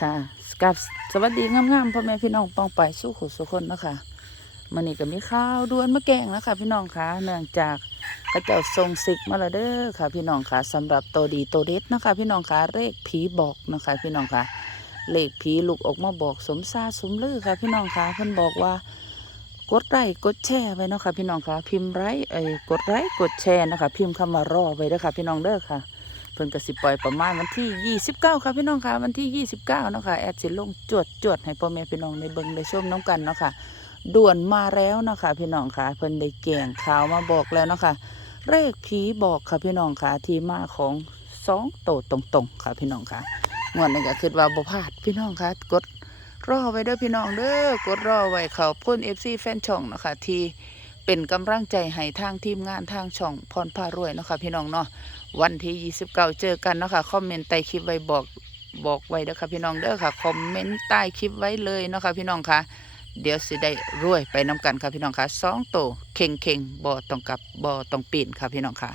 ค่ะกับสวัสดีงามๆพ่อแม่พี่น้องปองไปสู้ขุสุคนนะคะมันนี้ก็มีข้าวด่วนมะแกงแล้วค่ะ พี่น้องคะเนื่องจากพระเจ้าทรงศึกมาแล้วเด้อค่ะ พี่น้องคะสำหรับตัวดีตัวเด็ดนะคะ พี่น้องคะเลขผีบอกนะคะ พี่น้องคะเลขผีลูกออกมาบอกสมซาสมลือค่ะ พี่น้องคะเพิ่นบอกว่ากดไลค์กดแชร์ไว้นะคะพี่น้องคะพิมพ์ไลค์เอ้กดไลค์กดแชร์นะคะ พิมพ์คำว่ารอไว้เด้อค่ะ พี่น้องเด้อค่ะ เพิ่นก็สิปล่อยประมาณวันที่ 29ค่ะพี่น้องค่ะวันที่ 29เนาะค่ะแอดสิลงจวดจวดให้พ่อแม่พี่น้องได้เบิงได้ชมน้ำกันเนาะค่ะด่วนมาแล้วเนาะค่ะพี่น้องค่ะเพิ่นได้แก่งข่าวมาบอกแล้วเนาะค่ะเลขผีบอกค่ะพี่น้องค่ะที่มาของสองโตวตรงๆค่ะพี่น้องค่ะงวดนี้ก็คิดว่าบ่พลาดพี่น้องค่ะกดรอไว้เด้อพี่น้องเด้อกดรอไว้ขอบคุณ FC แฟนช่องเนาะค่ะที่ เป็นกำลังใจให้ทางทีมงานทางช่องพรพารวยเนาะค่ะพี่น้องเนาะวันที่29 เจอกันเนาะค่ะคอมเมนต์ใต้คลิปไว้บอกบอกไว้เด้อค่ะพี่น้องเด้อค่ะคอมเมนต์ใต้คลิปไว้เลยเนาะค่ะพี่น้องค่ะเดี๋ยวสิได้รวยไปน้ำกันค่ะพี่น้องค่ะสองโตเข่งเข่งบ่ต้องกลับบ่ต้องปีนค่ะพี่น้องค่ะ